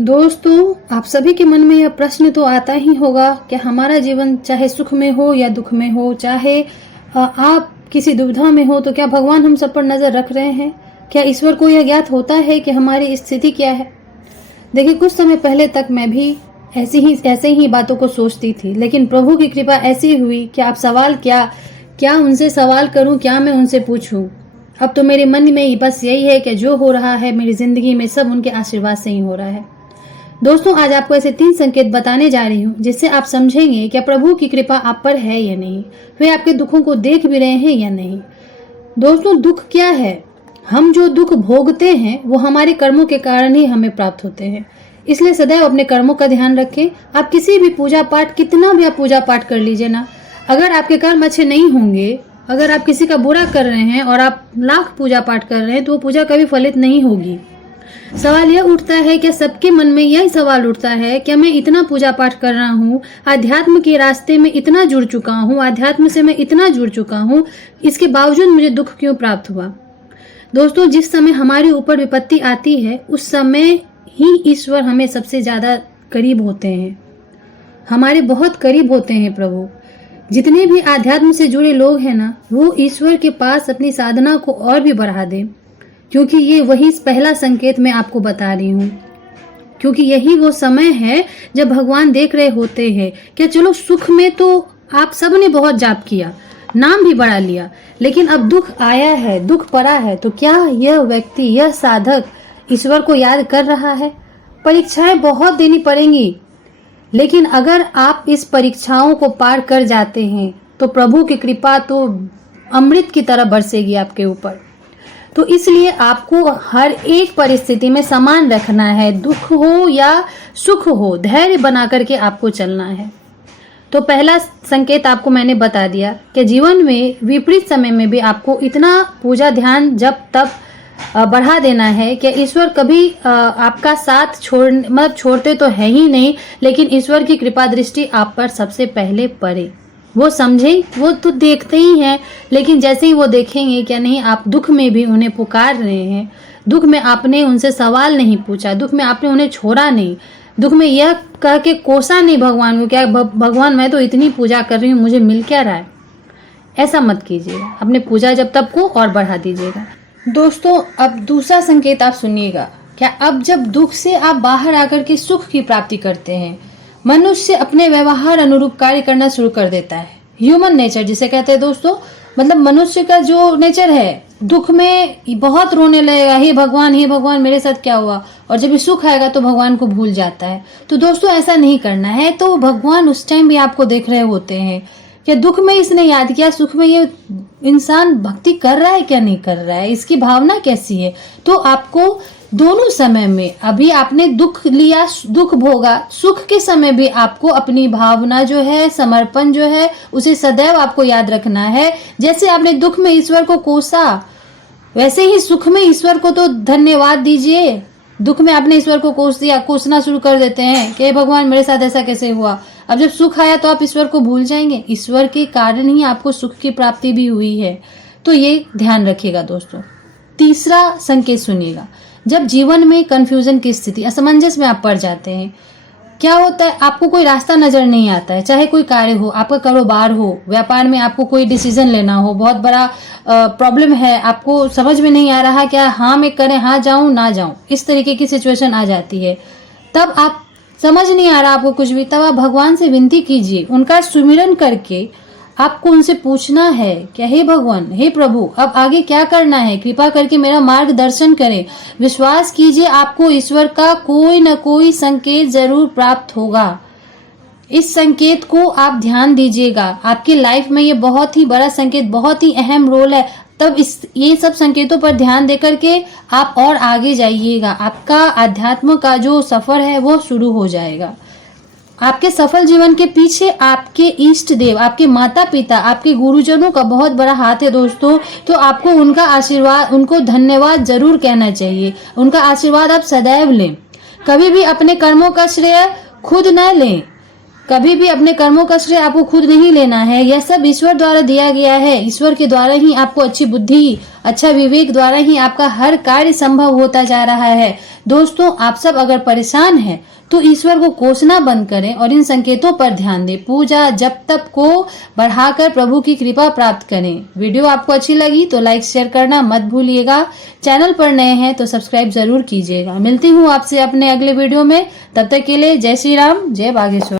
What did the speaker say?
दोस्तों, आप सभी के मन में यह प्रश्न तो आता ही होगा कि हमारा जीवन चाहे सुख में हो या दुख में हो, चाहे आप किसी दुविधा में हो, तो क्या भगवान हम सब पर नजर रख रहे हैं? क्या ईश्वर को यह ज्ञात होता है कि हमारी स्थिति क्या है? देखिए, कुछ समय पहले तक मैं भी ऐसे ही बातों को सोचती थी, लेकिन प्रभु की कृपा ऐसी हुई कि आप सवाल क्या उनसे सवाल करूं, क्या मैं उनसे पूछूं? अब तो मेरे मन में बस यही है कि जो हो रहा है मेरी जिंदगी में सब उनके आशीर्वाद से ही हो रहा है। दोस्तों, आज आपको ऐसे 3 संकेत बताने जा रही हूँ जिससे आप समझेंगे कि प्रभु की कृपा आप पर है या नहीं, वे आपके दुखों को देख भी रहे हैं या नहीं। दोस्तों, दुख क्या है? हम जो दुख भोगते हैं वो हमारे कर्मों के कारण ही हमें प्राप्त होते हैं। इसलिए सदैव अपने कर्मों का ध्यान रखें। आप किसी भी पूजा पाठ, कितना भी आप पूजा पाठ कर लीजिए ना, अगर आपके कर्म अच्छे नहीं होंगे, अगर आप किसी का बुरा कर रहे हैं और आप लाख पूजा पाठ कर रहे हैं, तो वो पूजा कभी फलित नहीं होगी। सवाल यह उठता है कि सबके मन में यही सवाल उठता है कि मैं इतना पूजा पाठ कर रहा हूँ, अध्यात्म के रास्ते में इतना जुड़ चुका हूँ, अध्यात्म से मैं इतना जुड़ चुका हूँ, इसके बावजूद मुझे दुख क्यों प्राप्त हुआ? दोस्तों, जिस समय हमारे ऊपर विपत्ति आती है उस समय ही ईश्वर हमें सबसे ज्यादा करीब होते हैं, हमारे बहुत करीब होते हैं प्रभु। जितने भी आध्यात्म से जुड़े लोग हैं ना, वो ईश्वर के पास अपनी साधना को और भी बढ़ा दें, क्योंकि ये वही पहला संकेत मैं आपको बता रही हूँ। क्योंकि यही वो समय है जब भगवान देख रहे होते हैं कि चलो सुख में तो आप सबने बहुत जाप किया, नाम भी बढ़ा लिया, लेकिन अब दुख आया है, दुख पड़ा है, तो क्या यह व्यक्ति, यह साधक ईश्वर को याद कर रहा है? परीक्षाएं बहुत देनी पड़ेंगी, लेकिन अगर आप इस परीक्षाओं को पार कर जाते हैं तो प्रभु की कृपा तो अमृत की तरह बरसेगी आपके ऊपर। तो इसलिए आपको हर एक परिस्थिति में समान रखना है, दुख हो या सुख हो, धैर्य बना करके आपको चलना है। तो पहला संकेत आपको मैंने बता दिया कि जीवन में विपरीत समय में भी आपको इतना पूजा ध्यान जब तब बढ़ा देना है कि ईश्वर कभी आपका साथ छोड़ते तो है ही नहीं, लेकिन ईश्वर की कृपा दृष्टि आप पर सबसे पहले पड़े। वो समझे, वो तो देखते ही हैं, लेकिन जैसे ही वो देखेंगे क्या नहीं आप दुख में भी उन्हें पुकार रहे हैं, दुख में आपने उनसे सवाल नहीं पूछा, दुख में आपने उन्हें छोड़ा नहीं, दुख में यह कह के कोसा नहीं भगवान को, क्या भगवान मैं तो इतनी पूजा कर रही हूँ, मुझे मिल क्या रहा है? ऐसा मत कीजिएगा। अपने पूजा जब तब को और बढ़ा दीजिएगा। दोस्तों, अब दूसरा संकेत आप सुनिएगा। क्या अब जब दुख से आप बाहर आकर के सुख की प्राप्ति करते हैं, मनुष्य अपने व्यवहार अनुरूप कार्य करना शुरू कर देता है। ह्यूमन नेचर जिसे कहते हैं दोस्तों, मतलब मनुष्य का जो नेचर है, दुख में बहुत रोने लगेगा, हे भगवान मेरे साथ क्या हुआ, और जब भी सुख आएगा तो भगवान को भूल जाता है। तो दोस्तों, ऐसा नहीं करना है। तो भगवान उस टाइम भी आपको देख रहे होते हैं कि दुख में इसने याद किया, सुख में ये इंसान भक्ति कर रहा है क्या नहीं कर रहा है, इसकी भावना कैसी है। तो आपको दोनों समय में, अभी आपने दुख लिया, दुख भोगा, सुख के समय भी आपको अपनी भावना जो है, समर्पण जो है, उसे सदैव आपको याद रखना है। जैसे आपने दुख में ईश्वर को कोसा, वैसे ही सुख में ईश्वर को तो धन्यवाद दीजिए। दुख में आपने ईश्वर को कोस दिया, कोसना शुरू कर देते हैं कि भगवान मेरे साथ ऐसा कैसे हुआ। अब जब सुख आया तो आप ईश्वर को भूल जाएंगे। ईश्वर के कारण ही आपको सुख की प्राप्ति भी हुई है। तो ये ध्यान रखिएगा दोस्तों। तीसरा संकेत सुनिएगा। जब जीवन में कंफ्यूजन की स्थिति, असमंजस में आप पड़ जाते हैं, क्या होता है, आपको कोई रास्ता नजर नहीं आता है। चाहे कोई कार्य हो, आपका कारोबार हो, व्यापार में आपको कोई डिसीजन लेना हो, बहुत बड़ा प्रॉब्लम है, आपको समझ में नहीं आ रहा क्या हाँ मैं करें, हाँ जाऊं ना जाऊं, इस तरीके की सिचुएशन आ जाती है। तब आप समझ नहीं आ रहा आपको कुछ भी, तब आप भगवान से विनती कीजिए, उनका सुमिरन करके आपको उनसे पूछना है कि हे भगवान, हे प्रभु, अब आगे क्या करना है, कृपा करके मेरा मार्गदर्शन करें। विश्वास कीजिए, आपको ईश्वर का कोई न कोई संकेत जरूर प्राप्त होगा। इस संकेत को आप ध्यान दीजिएगा। आपकी लाइफ में ये बहुत ही बड़ा संकेत, बहुत ही अहम रोल है। तब ये सब संकेतों पर ध्यान देकर के आप और आगे जाइएगा। आपका अध्यात्म का जो सफर है वो शुरू हो जाएगा। आपके सफल जीवन के पीछे आपके इष्ट देव, आपके माता पिता, आपके गुरुजनों का बहुत बड़ा हाथ है दोस्तों। तो आपको उनका आशीर्वाद, उनको धन्यवाद जरूर कहना चाहिए। उनका आशीर्वाद आप सदैव लें। कभी भी अपने कर्मों का श्रेय खुद न लें। कभी भी अपने कर्मों का श्रेय आपको खुद नहीं लेना है। यह सब ईश्वर द्वारा दिया गया है। ईश्वर के द्वारा ही आपको अच्छी बुद्धि, अच्छा विवेक द्वारा ही आपका हर कार्य संभव होता जा रहा है। दोस्तों, आप सब अगर परेशान हैं तो ईश्वर को कोसना बंद करें और इन संकेतों पर ध्यान दें। पूजा जप तप को बढ़ाकर प्रभु की कृपा प्राप्त करें। वीडियो आपको अच्छी लगी तो लाइक शेयर करना मत भूलिएगा। चैनल पर नए हैं तो सब्सक्राइब जरूर कीजिएगा। मिलती हूँ आपसे अपने अगले वीडियो में। तब तक के लिए जय श्री राम, जय बागेश्वर।